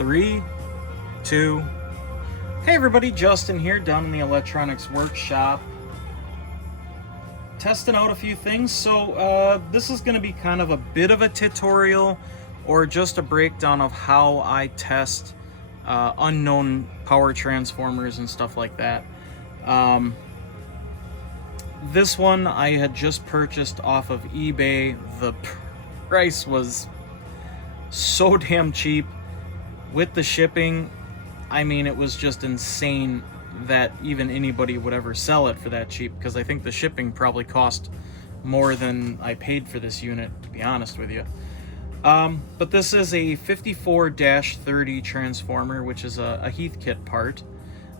3, 2. Hey everybody, Justin here down in the electronics workshop. Testing out a few things. So this is going to be kind of a bit of a tutorial or just a breakdown of how I test unknown power transformers and stuff like that. This one I had just purchased off of eBay. The price was so damn cheap. With the shipping, I mean, it was just insane that even anybody would ever sell it for that cheap, because I think the shipping probably cost more than I paid for this unit, to be honest with you. But this is a 54-30 transformer, which is a Heathkit part,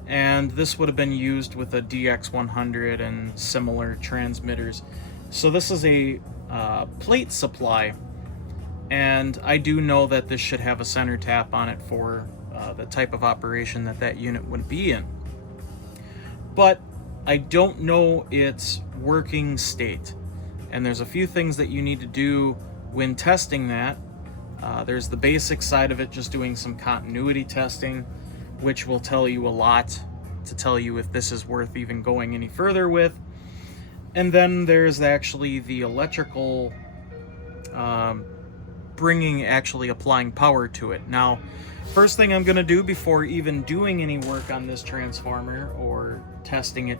and this would have been used with a DX100 and similar transmitters. So this is a plate supply, and I do know that this should have a center tap on it for the type of operation that unit would be in. But I don't know its working state, and there's a few things that you need to do when testing that. There's the basic side of it, just doing some continuity testing, which will tell you a lot to tell you if this is worth even going any further with. And then there's actually the electrical applying power to it. Now, first thing I'm going to do before even doing any work on this transformer or testing it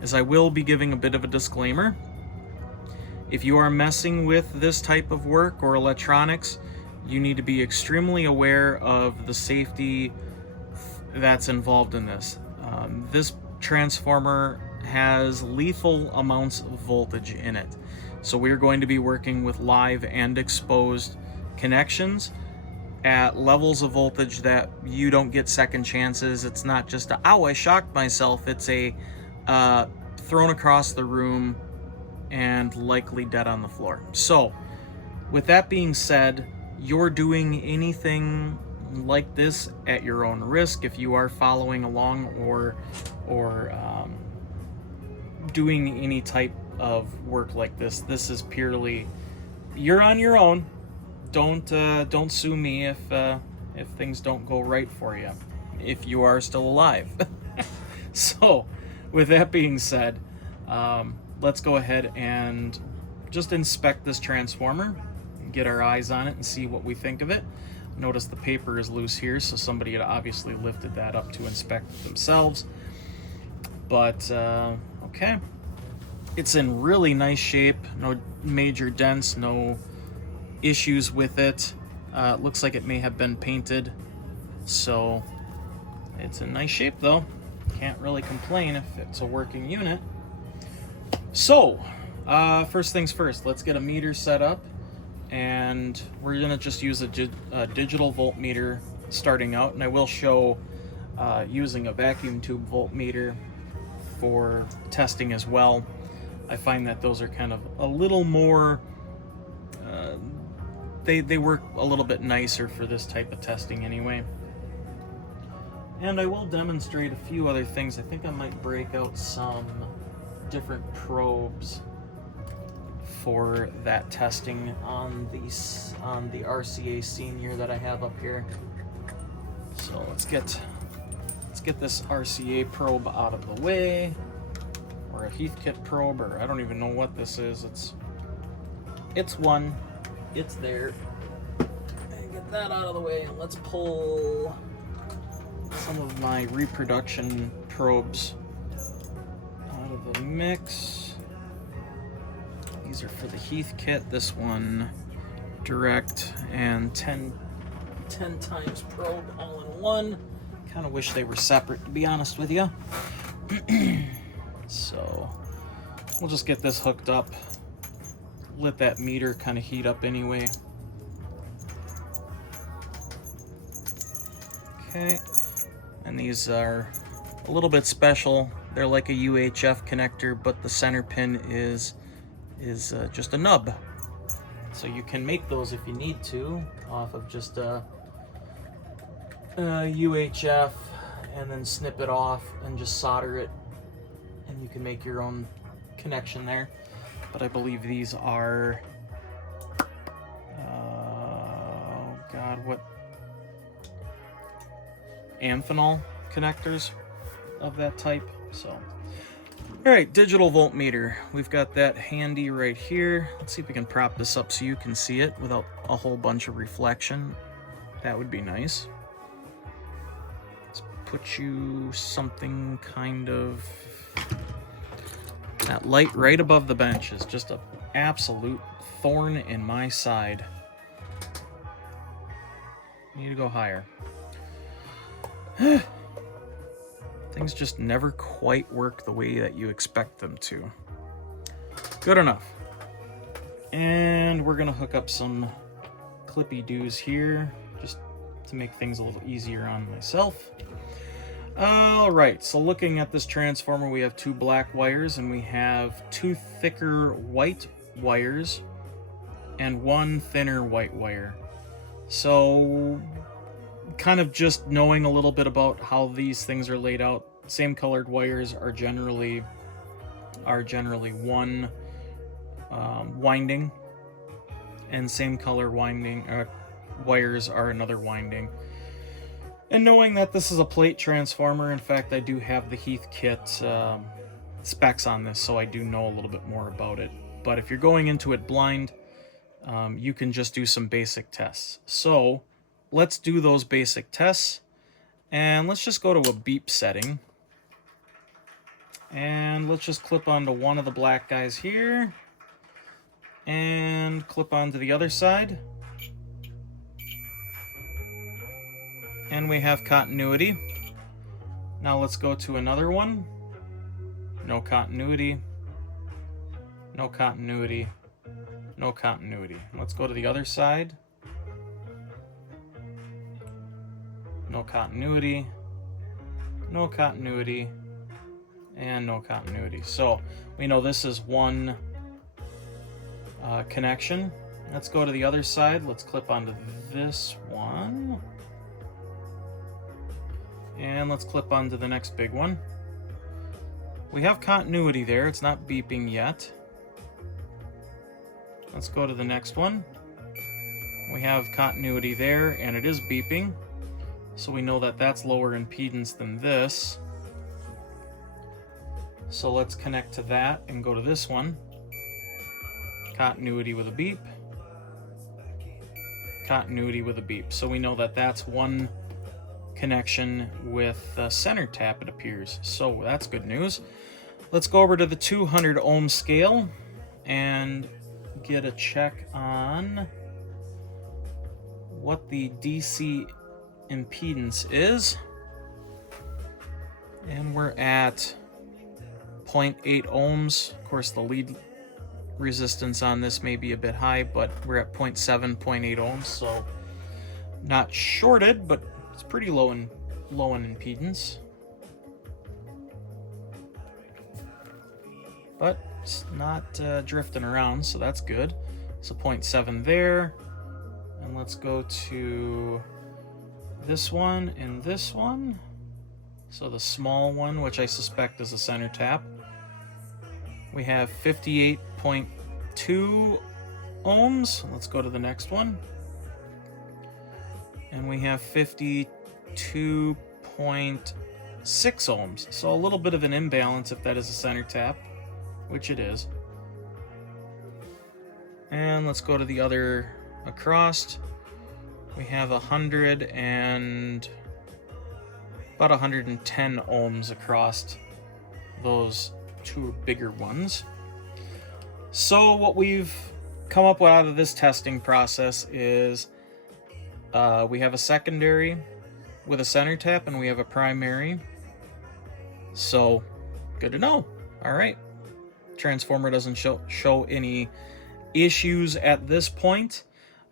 is I will be giving a bit of a disclaimer. If you are messing with this type of work or electronics, you need to be extremely aware of the safety that's involved in this. This transformer has lethal amounts of voltage in it. So we're going to be working with live and exposed connections at levels of voltage that you don't get second chances. It's not just a, ow, I shocked myself. It's a thrown across the room and likely dead on the floor. So with that being said, you're doing anything like this at your own risk. If you are following along or doing any type of work like this, this is purely, you're on your own. Don't sue me if things don't go right for you, if you are still alive. So with that being said, let's go ahead and just inspect this transformer, get our eyes on it and see what we think of it. Notice the paper is loose here, so somebody had obviously lifted that up to inspect it themselves. But okay, it's in really nice shape, no major dents, no issues with it. It looks like it may have been painted, so it's in nice shape though. Can't really complain if it's a working unit. So first things first, let's get a meter set up, and we're gonna just use a digital voltmeter starting out, and I will show using a vacuum tube voltmeter for testing as well. I find that those are kind of a little more they work a little bit nicer for this type of testing anyway. And I will demonstrate a few other things. I think I might break out some different probes for that testing on the RCA Senior that I have up here. So let's get this RCA probe out of the way, or a Heathkit probe, or I don't even know what this is. It's one. It's there. And get that out of the way, and let's pull some of my reproduction probes out of the mix. These are for the Heathkit. This one direct and 10 times probe all in one. Kind of wish they were separate, to be honest with you. So we'll just get this hooked up. Let that meter kind of heat up anyway. Okay, and these are a little bit special. They're like a UHF connector, but the center pin is just a nub. So you can make those if you need to off of just a UHF, and then snip it off and just solder it, and you can make your own connection there. But I believe these are, oh God, what Amphenol connectors of that type. So, all right, digital voltmeter. We've got that handy right here. Let's see if we can prop this up so you can see it without a whole bunch of reflection. That would be nice. Let's put you something kind of... That light right above the bench is just an absolute thorn in my side. Need to go higher. Things just never quite work the way that you expect them to. Good enough. And we're gonna hook up some clippy doos here, just to make things a little easier on myself. All right, so looking at this transformer, we have 2 black wires and we have 2 thicker white wires and 1 thinner white wire. So kind of just knowing a little bit about how these things are laid out. Same colored wires are generally one winding, and same color wires are another winding. And knowing that this is a plate transformer, in fact, I do have the Heathkit specs on this, so I do know a little bit more about it. But if you're going into it blind, you can just do some basic tests. So let's do those basic tests, and let's just go to a beep setting. And let's just clip onto one of the black guys here, and clip onto the other side. And we have continuity. Now let's go to another one. No continuity. No continuity. No continuity. Let's go to the other side. No continuity. No continuity. And no continuity. So we know this is one connection. Let's go to the other side. Let's clip onto this one. And let's clip onto the next big one. We have continuity there. It's not beeping yet. Let's go to the next one. We have continuity there, and it is beeping. So we know that that's lower impedance than this. So let's connect to that and go to this one. Continuity with a beep. Continuity with a beep. So we know that that's one connection with a center tap, it appears. So that's good news. Let's go over to the 200 ohm scale and get a check on what the DC impedance is. And we're at 0.8 ohms. Of course, the lead resistance on this may be a bit high, but we're at 0.7, 0.8 ohms, so not shorted, but it's pretty low in impedance. But it's not drifting around, so that's good. So 0.7 there. And let's go to this one and this one. So the small one, which I suspect is a center tap. We have 58.2 ohms. Let's go to the next one. And we have 52.6 ohms. So a little bit of an imbalance if that is a center tap, which it is. And let's go to the other across. We have 100 and about 110 ohms across those 2 bigger ones. So what we've come up with out of this testing process is we have a secondary with a center tap and we have a primary. So good to know. All right. Transformer doesn't show any issues at this point.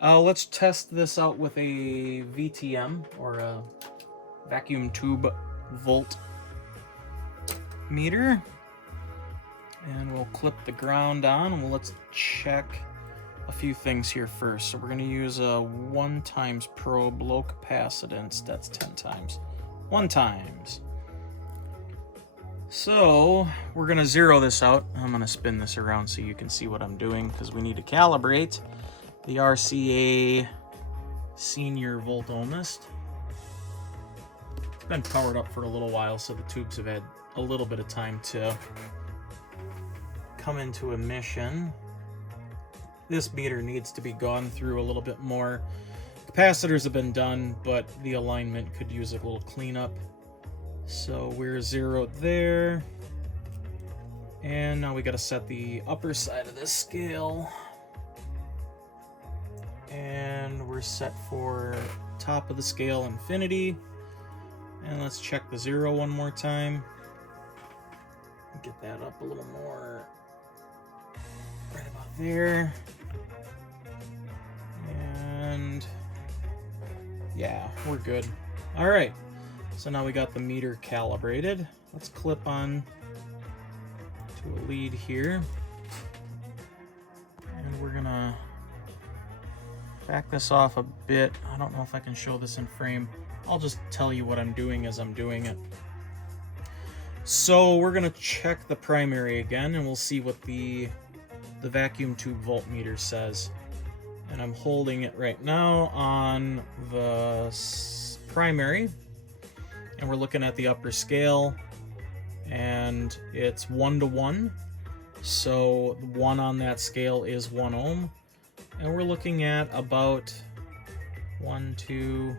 Let's test this out with a VTM, or a vacuum tube volt meter. And we'll clip the ground on, and let's check a few things here first. So we're going to use a 1 times probe, low capacitance. That's 10 times. 1 times. So we're going to zero this out. I'm going to spin this around so you can see what I'm doing, because we need to calibrate the RCA Senior Voltohmist. been powered up for a little while, so the tubes have had a little bit of time to come into emission. This meter needs to be gone through a little bit more. Capacitors have been done, but the alignment could use a little cleanup. So we're zeroed there. And now we got to set the upper side of this scale. And we're set for top of the scale infinity. And let's check the 0 one more time. Get that up a little more. Right about there. And yeah, we're good. All right, so now we got the meter calibrated. Let's clip on to a lead here. And we're gonna back this off a bit. I don't know if I can show this in frame. I'll just tell you what I'm doing as I'm doing it. So we're gonna check the primary again, and we'll see what the vacuum tube voltmeter says. And I'm holding it right now on the primary, and we're looking at the upper scale, and it's 1 to 1. So 1 on that scale is 1 ohm, and we're looking at about 1, 2,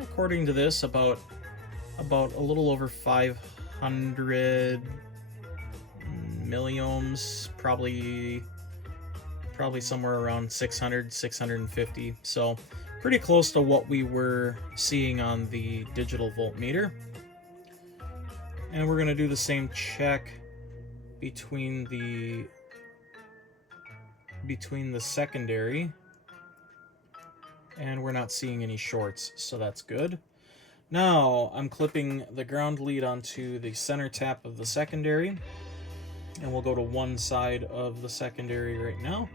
according to this, about a little over 500 milliohms, probably somewhere around 600, 650. So pretty close to what we were seeing on the digital voltmeter. And we're going to do the same check between the secondary, and we're not seeing any shorts, so that's good. Now I'm clipping the ground lead onto the center tap of the secondary, and we'll go to one side of the secondary right now.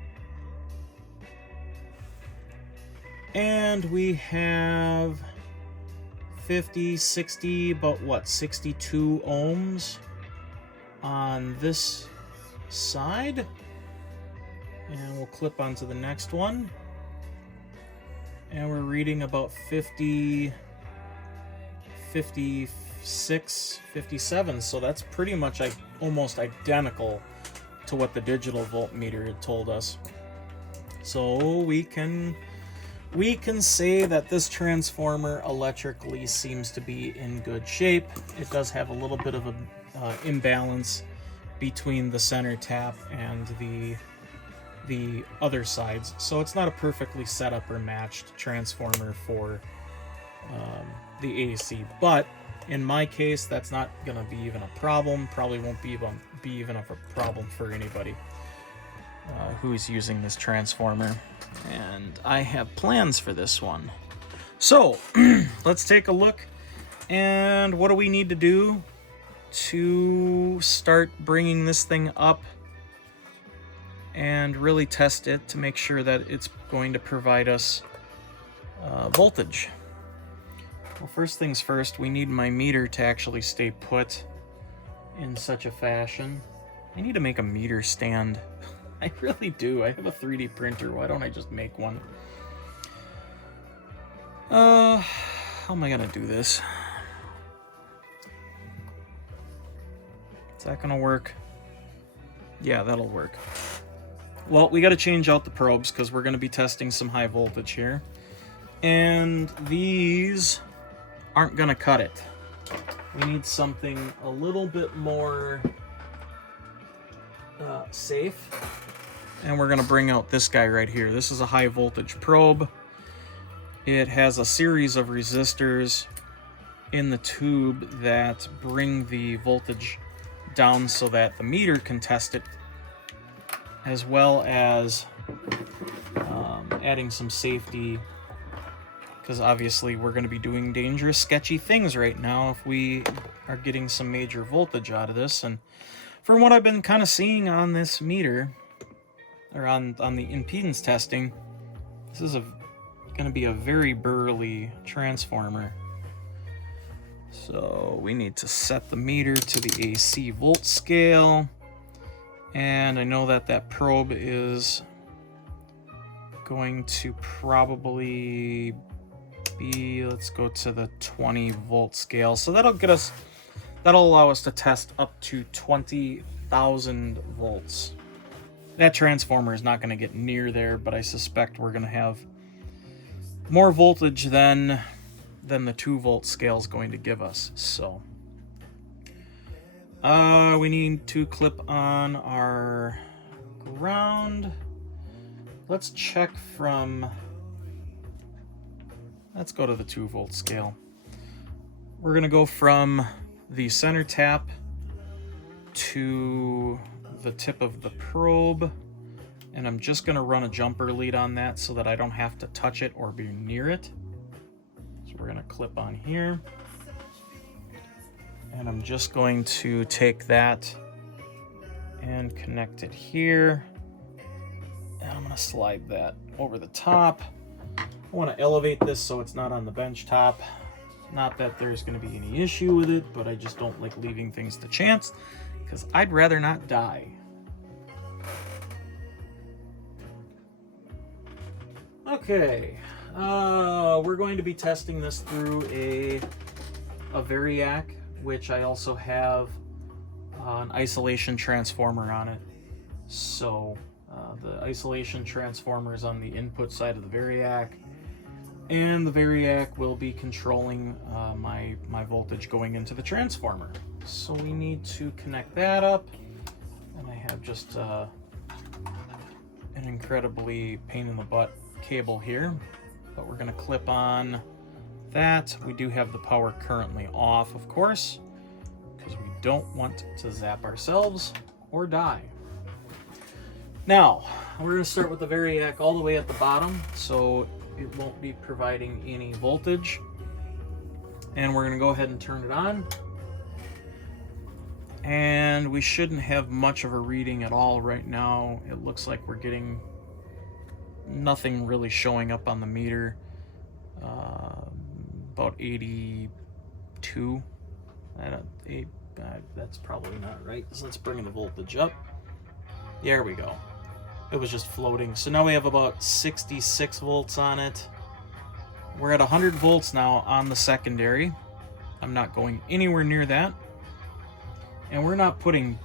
And we have 50, 60, about what, 62 ohms on this side. And we'll clip onto the next one. And we're reading about 50, 56, 57. So that's pretty much almost identical to what the digital voltmeter had told us. So we can say that this transformer electrically seems to be in good shape. It does have a little bit of an imbalance between the center tap and the other sides, so it's not a perfectly set up or matched transformer for the AC. But in my case, that's not going to be even a problem. Probably won't be even a problem for anybody who's using this transformer. And I have plans for this one. So let's take a look. And what do we need to do to start bringing this thing up and really test it to make sure that it's going to provide us voltage? Well, first things first, we need my meter to actually stay put in such a fashion. I need to make a meter stand. I really do. I have a 3D printer. Why don't I just make one? How am I gonna do this? Is that gonna work? Yeah, that'll work. Well, we gotta change out the probes because we're gonna be testing some high voltage here. And these aren't gonna cut it. We need something a little bit more safe. And we're gonna bring out this guy right here. This is a high voltage probe. It has a series of resistors in the tube that bring the voltage down so that the meter can test it, as well as adding some safety, because obviously we're going to be doing dangerous, sketchy things right now if we are getting some major voltage out of this. And from what I've been kind of seeing on this meter, or on the impedance testing, this is going to be a very burly transformer. So we need to set the meter to the AC volt scale. And I know that probe is going to probably be let's go to the 20 volt scale. So that'll allow us to test up to 20,000 volts. That transformer is not going to get near there, but I suspect we're going to have more voltage than the 2 volt scale is going to give us. So we need to clip on our ground. Let's check from, let's go to the 2 volt scale. We're going to go from the center tap to the tip of the probe, and I'm just going to run a jumper lead on that so that I don't have to touch it or be near it. So we're going to clip on here, and I'm just going to take that and connect it here, and I'm going to slide that over the top. I want to elevate this so it's not on the bench top. Not that there's going to be any issue with it, but I just don't like leaving things to chance, because I'd rather not die. Okay, we're going to be testing this through a variac, which I also have an isolation transformer on it. So the isolation transformer is on the input side of the variac, and the variac will be controlling my voltage going into the transformer. So we need to connect that up, and I have just an incredibly pain in the butt cable here, but we're going to clip on that. We do have the power currently off, of course, because we don't want to zap ourselves or die. Now we're going to start with the variac all the way at the bottom, so it won't be providing any voltage, and we're going to go ahead and turn it on, and we shouldn't have much of a reading at all right now. It looks like we're getting nothing really showing up on the meter. About 82. That's probably not right, so let's bring the voltage up. There we go. It was just floating. So now we have about 66 volts on it. We're at 100 volts now on the secondary. I'm not going anywhere near that. And we're putting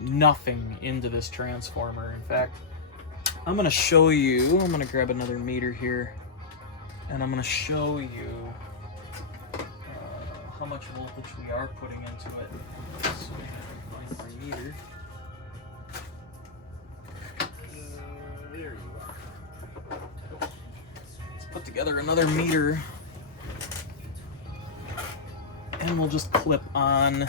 nothing into this transformer. In fact, I'm going to show you, I'm going to grab another meter here, and I'm going to show you how much voltage we are putting into it. So I can find my meter. There you are. Let's put together another meter, and we'll just clip on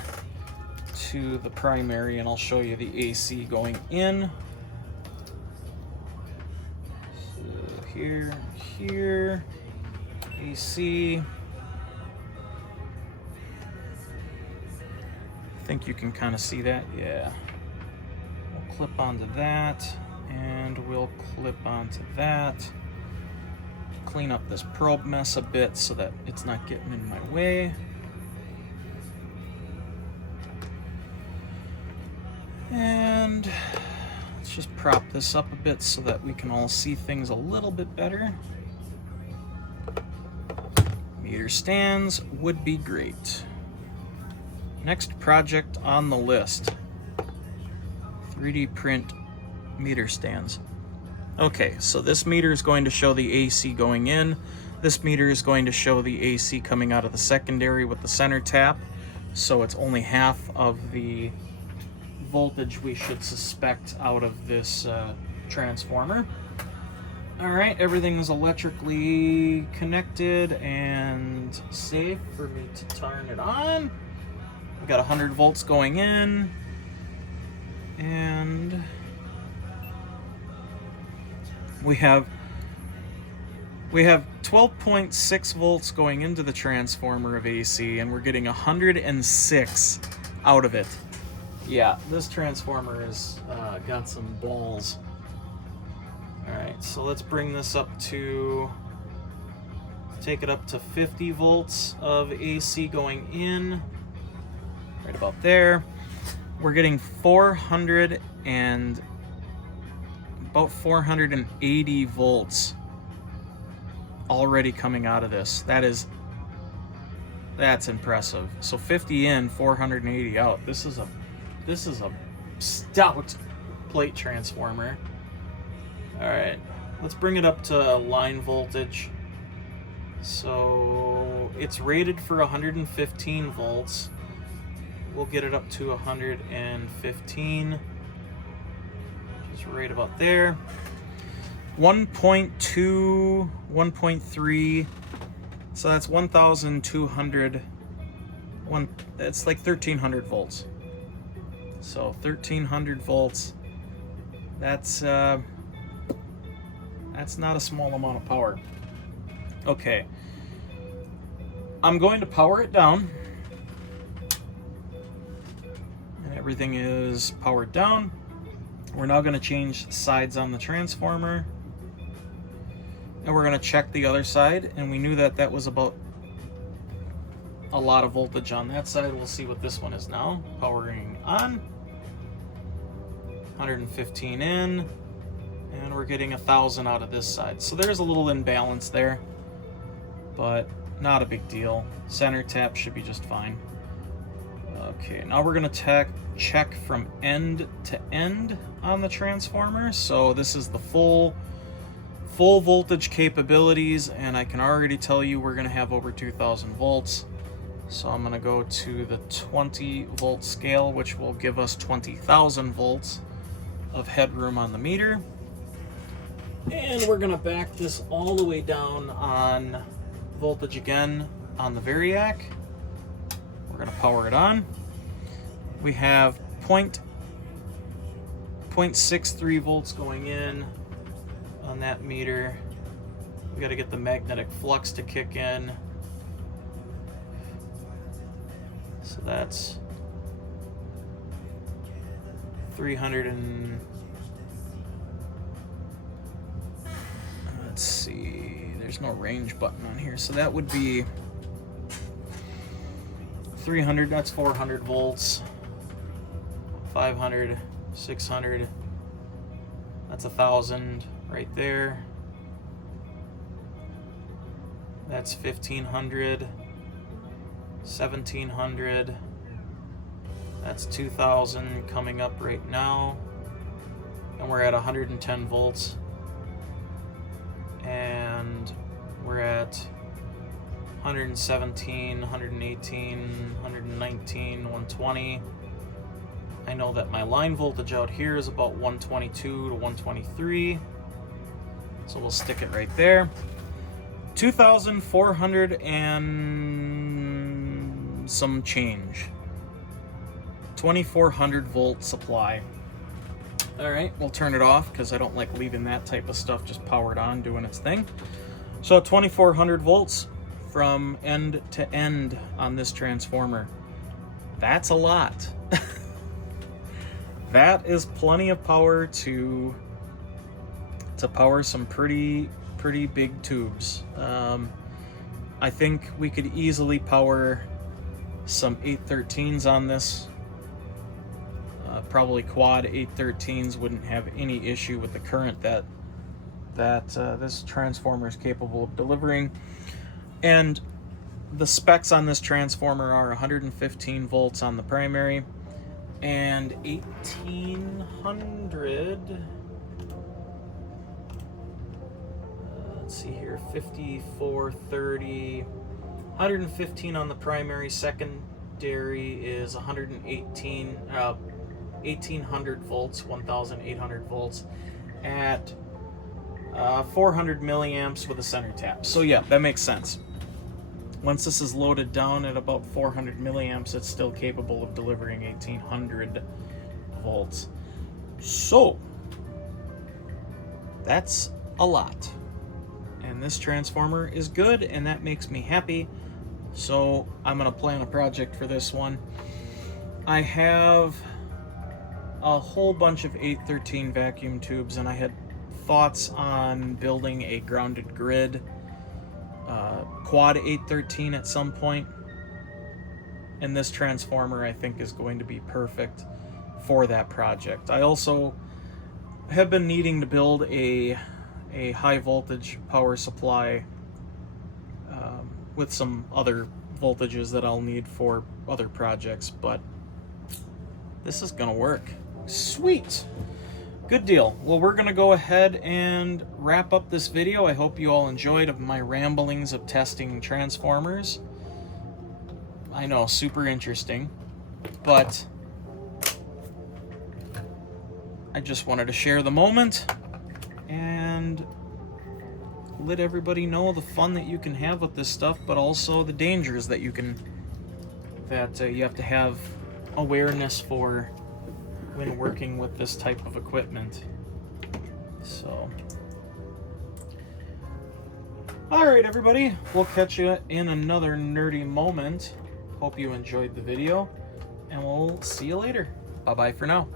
to the primary, and I'll show you the AC going in. So here, AC. I think you can kind of see that, yeah. We'll clip onto that, and we'll clip onto that. Clean up this probe mess a bit so that it's not getting in my way. And let's just prop this up a bit so that we can all see things a little bit better. Meter stands would be great. Next project on the list: 3D print meter stands. Okay, so this meter is going to show the AC going in. This meter is going to show the AC coming out of the secondary with the center tap. So it's only half of the voltage we should suspect out of this transformer. All right, everything's electrically connected and safe for me to turn it on. We got 100 volts going in, and we have 12.6 volts going into the transformer of AC, and we're getting 106 out of it. Yeah, this transformer has got some balls. Alright, so let's bring this up to, take it up to 50 volts of AC going in. Right about there. We're getting about 480 volts already coming out of this. That's impressive. So 50 in, 480 out. This is a stout plate transformer. All right, let's bring it up to line voltage. So it's rated for 115 volts. We'll get it up to 115. Just right about there. 1.2, 1.3. So that's 1,200. It's like 1,300 volts. So 1,300 volts. That's not a small amount of power. Okay. I'm going to power it down. And everything is powered down. We're now going to change sides on the transformer. And we're going to check the other side. And we knew that was about a lot of voltage on that side. We'll see what this one is now. Powering on. 115 in. And we're getting 1,000 out of this side. So there's a little imbalance there. But not a big deal. Center tap should be just fine. Okay, now we're going to check from end to end on the transformer. So this is the full voltage capabilities, and I can already tell you we're going to have over 2,000 volts. So I'm going to go to the 20 volt scale, which will give us 20,000 volts of headroom on the meter. And we're going to back this all the way down on voltage again on the variac. We're going to power it on. We have 0.63 volts going in on that meter. We got to get the magnetic flux to kick in. So that's 300 and let's see, there's no range button on here, so that would be 300, that's 400 volts, 500, 600, that's 1,000 right there, that's 1,500, 1,700, that's 2,000 coming up right now, and we're at 110 volts, and we're at 117, 118, 119, 120. I know that my line voltage out here is about 122 to 123, so we'll stick it right there. 2,400 and some change. 2,400 volt supply. All right, we'll turn it off because I don't like leaving that type of stuff just powered on doing its thing. So 2,400 volts from end to end on this transformer. That's a lot. That is plenty of power to power some pretty big tubes. I think we could easily power some 813s on this. Probably quad 813s wouldn't have any issue with the current that this transformer is capable of delivering. And the specs on this transformer are 115 volts on the primary and 1,800. Let's see here, 5430. 115 on the primary. Secondary is 118. 1,800 volts, 1,800 volts at 400 milliamps with a center tap. So yeah, that makes sense. Once this is loaded down at about 400 milliamps, it's still capable of delivering 1,800 volts. So that's a lot. And this transformer is good, and that makes me happy. So I'm gonna plan a project for this one. I have a whole bunch of 813 vacuum tubes, and I had thoughts on building a grounded grid quad 813 at some point, and this transformer I think is going to be perfect for that project. I also have been needing to build a high voltage power supply with some other voltages that I'll need for other projects, but this is gonna work. Sweet. Good deal. Well, we're gonna go ahead and wrap up this video. I hope you all enjoyed of my ramblings of testing transformers. I know, super interesting, but I just wanted to share the moment and let everybody know the fun that you can have with this stuff, but also the dangers that you have to have awareness for when working with this type of equipment. So, all right, everybody, we'll catch you in another nerdy moment. Hope you enjoyed the video, and we'll see you later. Bye-bye for now.